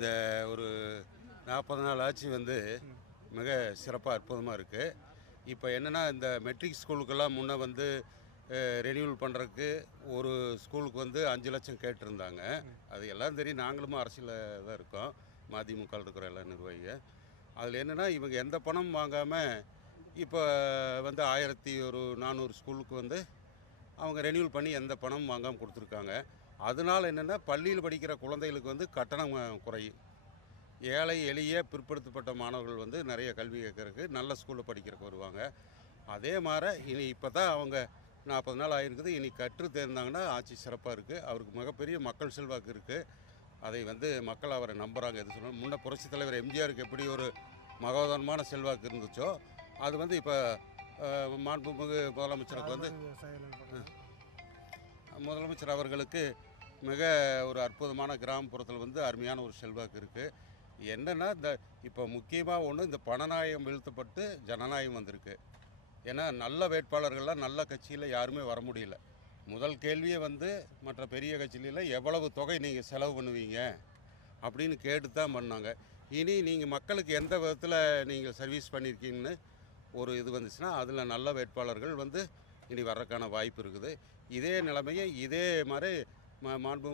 இந்த ஒரு 40 நாள் ஆட்சி வந்து மிக சிறப்பாக அற்புதமாக இருக்குது. இப்போ என்னென்னா, இந்த மெட்ரிக் ஸ்கூலுக்கெல்லாம் முன்னே வந்து ரெனியூவல் பண்ணுறதுக்கு ஒரு ஸ்கூலுக்கு வந்து 5 லட்சம் கேட்டிருந்தாங்க. அது எல்லாம் தெரியும், நாங்களும் அரசியலில் தான் இருக்கோம், மதிமுக இருக்கிற எல்லா நிர்வாகிகள். அதில் என்னென்னா, இவங்க எந்த பணம் வாங்காமல் இப்போ வந்து 1400 ஸ்கூலுக்கு வந்து அவங்க ரெனியூவல் பண்ணி எந்த பணமும் வாங்காமல் கொடுத்துருக்காங்க. அதனால் என்னென்னா, பள்ளியில் படிக்கிற குழந்தைகளுக்கு வந்து கட்டணம் குறையும். ஏழை எளிய பிற்படுத்தப்பட்ட மாணவர்கள் வந்து நிறைய கல்வி கேட்கறதுக்கு நல்ல ஸ்கூலில் படிக்கிறதுக்கு வருவாங்க. அதே மாதிரி இனி இப்போ தான் அவங்க 40 நாள் ஆகிருக்குது. இனி கற்று தேர்ந்தாங்கன்னா ஆட்சி சிறப்பாக இருக்குது. அவருக்கு மிகப்பெரிய மக்கள் செல்வாக்கு இருக்குது. அதை வந்து மக்கள் அவரை நம்புகிறாங்க. எது சொன்னாலும் முன்ன புரட்சித் தலைவர் எம்ஜிஆருக்கு எப்படி ஒரு மகோதரமான செல்வாக்கு இருந்துச்சோ, அது வந்து இப்போ மாண்புமிகு முதலமைச்சருக்கு வந்து முதலமைச்சர் அவர்களுக்கு மிக ஒரு அற்புதமான கிராமப்புறத்தில் வந்து அருமையான ஒரு செல்வாக்கு இருக்குது. என்னென்னா, இப்போ முக்கியமாக ஒன்று, இந்த பணநாயகம் வீழ்த்தப்பட்டு ஜனநாயகம் வந்திருக்கு. ஏன்னா நல்ல வேட்பாளர்கள்லாம் நல்ல கட்சியில் யாருமே வர முடியல. முதல் கேள்வியே வந்து மற்ற பெரிய கட்சியில எவ்வளவு தொகை நீங்கள் செலவு பண்ணுவீங்க அப்படின்னு கேட்டு தான் பண்ணாங்க. இனி நீங்கள் மக்களுக்கு எந்த விதத்தில் நீங்கள் சர்வீஸ் பண்ணியிருக்கீங்கன்னு ஒரு இது வந்துச்சுன்னா, அதில் நல்ல வேட்பாளர்கள் வந்து இனி வர்றதுக்கான வாய்ப்பு இருக்குது. இதே நிலைமையை இதே மாதிரி மாண்பு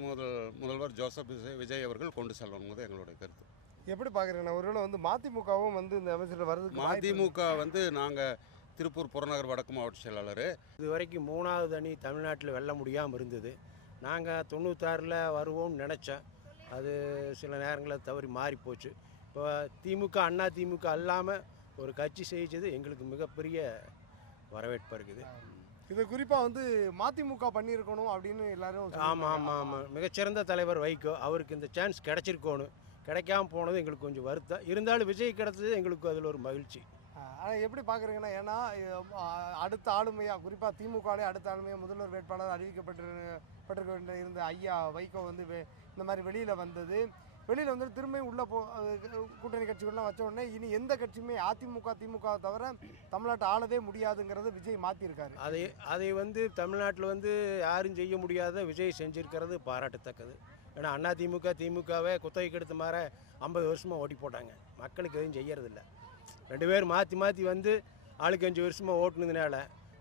முதல்வர் ஜோசப் விஜய் அவர்கள் கொண்டு செல்லணுங்கிறது எங்களுடைய கருத்து. எப்படி பார்க்குறீங்கண்ணா? ஒருவேளை வந்து மதிமுகவும் வந்து இந்த அமைச்சரில் வர்றதுக்கு மதிமுக வந்து நாங்கள் திருப்பூர் புறநகர் வடக்கு மாவட்ட செயலாளர். இது வரைக்கும் 3வது அணி தமிழ்நாட்டில் வெல்ல முடியாமல் இருந்தது. நாங்கள் 96ல் வருவோம்னு நினச்சோம். அது சில நேரங்களில் தவறி மாறி போச்சு. இப்போ திமுக அண்ணா திமுக அல்லாமல் ஒரு கட்சி செய்தது எங்களுக்கு மிகப்பெரிய வரவேற்பாக இருக்குது. இது குறிப்பாக வந்து மதிமுக பண்ணியிருக்கணும் அப்படின்னு எல்லாரும். ஆமாம் ஆமாம் ஆமாம், மிகச்சிறந்த தலைவர் வைகோ, அவருக்கு இந்த சான்ஸ் கிடச்சிருக்கணும். கிடைக்காம போனது எங்களுக்கு கொஞ்சம் வருத்தம். இருந்தாலும் விஜய் கிடச்சது எங்களுக்கு அதில் ஒரு மகிழ்ச்சி. ஆனால் எப்படி பார்க்குறீங்கன்னா, ஏன்னா அடுத்த ஆளுமையாக, குறிப்பாக திமுகவே அடுத்த ஆளுமையாக முதல்வர் வேட்பாளர் அறிவிக்கப்பட்டிருக்க இருந்த ஐயா வைகோ வந்து இந்த மாதிரி வெளியில் வந்து திரும்பியும் உள்ளே கூட்டணி கட்சிகள்லாம் வச்ச உடனே இனி எந்த கட்சியுமே அதிமுக திமுக தவிர தமிழ்நாட்டை ஆளவே முடியாதுங்கிறத விஜய் மாற்றிருக்காரு. அதை வந்து தமிழ்நாட்டில் வந்து யாரும் செய்ய முடியாத விஜய் செஞ்சுருக்கிறது பாராட்டத்தக்கது. ஏன்னா அண்ணா திமுகவே குத்தகைக்கு எடுத்த மாதிரி 50 வருஷமாக ஓட்டி போட்டாங்க. மக்களுக்கு எதுவும் செய்யறதில்ல. 2 பேர் மாற்றி வந்து ஆளுக்கு 5 வருஷமாக ஓட்டுனதுனால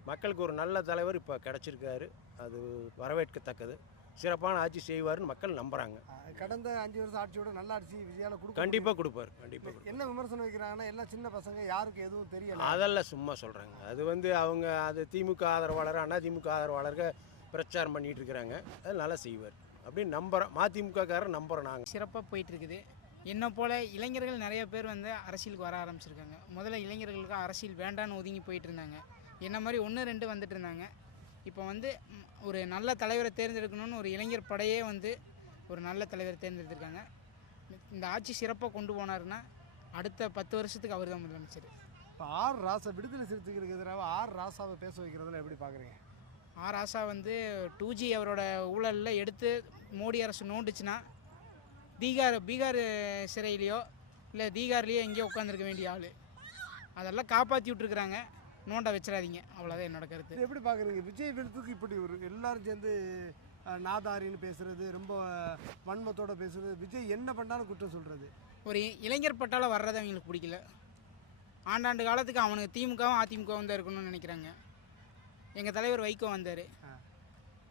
மக்களுக்கு ஒரு நல்ல தலைவர் இப்போ கிடச்சிருக்காரு. அது வரவேற்கத்தக்கது. சிறப்பான ஆட்சி செய்வார்னு மக்கள் நம்புகிறாங்க. கடந்த 5 வருஷம் ஆட்சியோட நல்ல ஆட்சி விஜயால கண்டிப்பாக கொடுப்பார். கண்டிப்பாக. என்ன விமர்சனம் வைக்கிறாங்கன்னா, எல்லாம் சின்ன பசங்க, யாருக்கு எதுவும் தெரியல. அதெல்லாம் சும்மா சொல்கிறாங்க. அது வந்து அவங்க அது திமுக ஆதரவாளர் அண்ணா திமுக ஆதரவாளர்கள் பிரச்சாரம் பண்ணிகிட்டு இருக்கிறாங்க. அது நல்லா செய்வார் அப்படின்னு நம்புகிறோம். மதிமுககாரர் நம்புகிறோம். நாங்கள் சிறப்பாக போயிட்டுருக்குது. என்னை போல் இளைஞர்கள் நிறைய பேர் வந்து அரசியலுக்கு வர ஆரம்பிச்சிருக்காங்க. முதல்ல இளைஞர்களுக்கு அரசியல் வேண்டான்னு ஒதுங்கி போயிட்டு இருந்தாங்க. என்ன மாதிரி 1-2 வந்துட்டு இருந்தாங்க. இப்போ வந்து ஒரு நல்ல தலைவரை தேர்ந்தெடுக்கணும்னு ஒரு இளைஞர் படையே வந்து ஒரு நல்ல தலைவரை தேர்ந்தெடுத்திருக்காங்க. இந்த ஆட்சி சிறப்பாக கொண்டு போனாருன்னா அடுத்த 10 வருஷத்துக்கு அவர் தான் முதலமைச்சர். இப்போ ஆர் ராசா விடுதலை சிறுத்தைகளுக்கு எதிராக ஆர் ராசாவை பேச வைக்கிறதுல எப்படி பார்க்குறீங்க? ஆர் ராசா வந்து 2G அவரோட ஊழலில் எடுத்து மோடி அரசு நோண்டுச்சுன்னா பீகார் சிறையிலையோ இல்லை தீகார்லேயோ எங்கேயோ உட்காந்துருக்க வேண்டிய ஆள். அதெல்லாம் காப்பாற்றி விட்டுருக்குறாங்க. நோண்டா வச்சிடாதீங்க, அவ்வளோதான் என்னோட கருத்து. எப்படி பார்க்குறீங்க விஜய் விழுத்துக்கு இப்படி ஒரு எல்லாரும் சேர்ந்து நாதாரின்னு பேசுகிறது, ரொம்ப வன்மத்தோடு பேசுகிறது, விஜய் என்ன பண்ணாலும் குற்றம் சொல்கிறது? ஒரு இளைஞர் பட்டால வர்றது அவங்களுக்கு பிடிக்கல. ஆண்டாண்டு காலத்துக்கு அவனுக்கு திமுகவும் அதிமுகவும் தான் இருக்கணும்னு நினைக்கிறாங்க. எங்கள் தலைவர் வைகோ வந்தார்,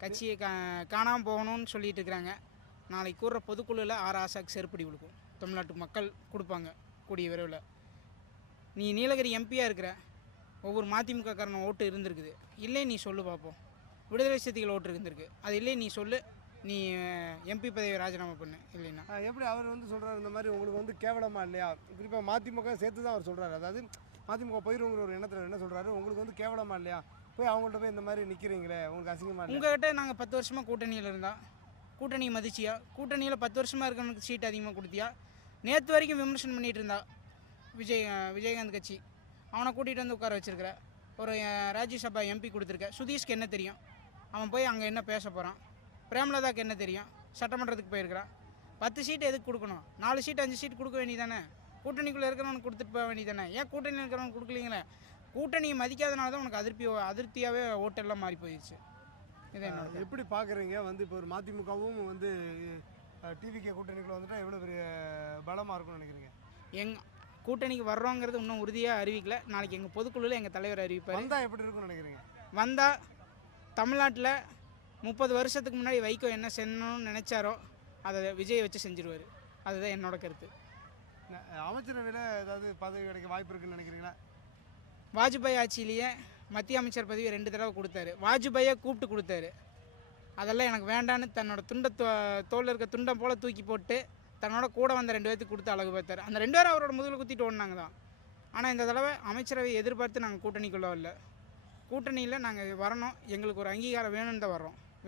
கட்சியை காணாமல் போகணும்னு சொல்லிட்டு இருக்கிறாங்க. நாளைக்கு கூடுற பொதுக்குழுவில் ஆர் ராசாக்கு செருப்படி கொடுக்கும் தமிழ்நாட்டு மக்கள் கொடுப்பாங்க கூடிய விரைவில். நீ நீலகிரி எம்பியாக இருக்கிற, ஒவ்வொரு மதிமுகக்காரன ஓட்டு இருந்திருக்குது, இல்லை நீ சொல்லு பார்ப்போம். விடுதலை சிறுத்தைகள் ஓட்டு இருந்திருக்கு, அது இல்லை நீ சொல்லு, நீ எம்பி பதவியை ராஜினாமா பண்ணு. இல்லைன்னா எப்படி அவர் வந்து சொல்கிறார் இந்த மாதிரி உங்களுக்கு வந்து கேவலமாக இல்லையா? குறிப்பாக மதிமுக சேர்த்து தான் அவர் சொல்கிறார். அதாவது மதிமுக போயிருங்கிற ஒரு எண்ணத்தில் என்ன சொல்கிறாரு, உங்களுக்கு வந்து கேவலமாக இல்லையா, போய் அவங்கள்ட்ட போய் இந்த மாதிரி நிற்கிறீங்களே, உங்களுக்கு அசிங்கமாக இல்லை? உங்கள்கிட்ட நாங்கள் 10 வருஷமாக கூட்டணியில் இருந்தால் கூட்டணி மதிச்சியா? கூட்டணியில் 10 வருஷமாக இருக்கிறவனுக்கு சீட் அதிகமாக கொடுத்தியா? நேற்று வரைக்கும் விமர்சனம் பண்ணிகிட்டு இருந்தா விஜயகாந்த் கட்சி, அவனை கூட்டிகிட்டு வந்து உட்கார வச்சுருக்கிற. ஒரு ராஜ்யசபா எம்பி கொடுத்துருக்க. சுதீஷ்க்கு என்ன தெரியும்? அவன் போய் அங்கே என்ன பேச போகிறான்? பிரேமலதாக்கு என்ன தெரியும்? சட்டமன்றத்துக்கு போயிருக்கிறான். 10 சீட்டு எதுக்கு கொடுக்கணும்? 4 சீட் 5 சீட் கொடுக்க வேண்டியதானே? கூட்டணிக்குள்ளே இருக்கிறவனுக்கு கொடுத்துட்டு போக வேண்டியதானே? ஏன் கூட்டணியில் இருக்கிறவனுக்கு கொடுக்கலீங்களே? கூட்டணியை மதிக்காதனால தான் உனக்கு அதிருப்தியாகவே ஓட்டெல்லாம் மாறி போயிடுச்சு. இதை எப்படி பார்க்குறீங்க? வந்து இப்போ ஒரு மதிமுகவும் வந்து டிவிகே கூட்டணிக்குள்ள வந்துட்டால் எவ்வளோ பெரிய சாதகமாக இருக்கும்னு நினைக்கிறீங்க? கூட்டணிக்கு வர்றோங்கிறது இன்னும் உறுதியாக அறிவிக்கல. நாளைக்கு எங்கள் பொதுக்குழுவில் எங்கள் தலைவர் அறிவிப்பார். வந்தால் எப்படி இருக்கும்னு நினைக்கிறீங்க? வந்தால் தமிழ்நாட்டில் 30 வருஷத்துக்கு முன்னாடி வைகோ என்ன செய்யணும்னு நினச்சாரோ அதை விஜய் வச்சு செஞ்சிருவார். அதுதான் என்னோட கருத்து. அமைச்சரவையில் ஏதாவது பதவி கிடைக்க வாய்ப்பு இருக்குன்னு நினைக்கிறீங்களா? வாஜ்பாய் ஆட்சியிலேயே மத்திய அமைச்சர் பதவி 2 தடவை கொடுத்தாரு. வாஜ்பாயை கூப்பிட்டு கொடுத்தாரு. அதெல்லாம் எனக்கு வேண்டான்னு தன்னோட தோளில் இருக்க துண்டம் போல் தூக்கி போட்டு தன்னோட கூட வந்த 2 பேர்த்துக்கு கொடுத்து அழகு பார்த்தார். அந்த 2 பேரும் அவரோட முதுகில் குத்திட்டு ஓடினாங்க தான். ஆனால் இந்த தடவை அமைச்சரவை எதிர்பார்த்து நாங்கள் கூட்டணிக்குள்ளே வரல. கூட்டணியில் நாங்கள் வரணும், எங்களுக்கு ஒரு அங்கீகாரம் வேணும்னு தான் வர்றோம்.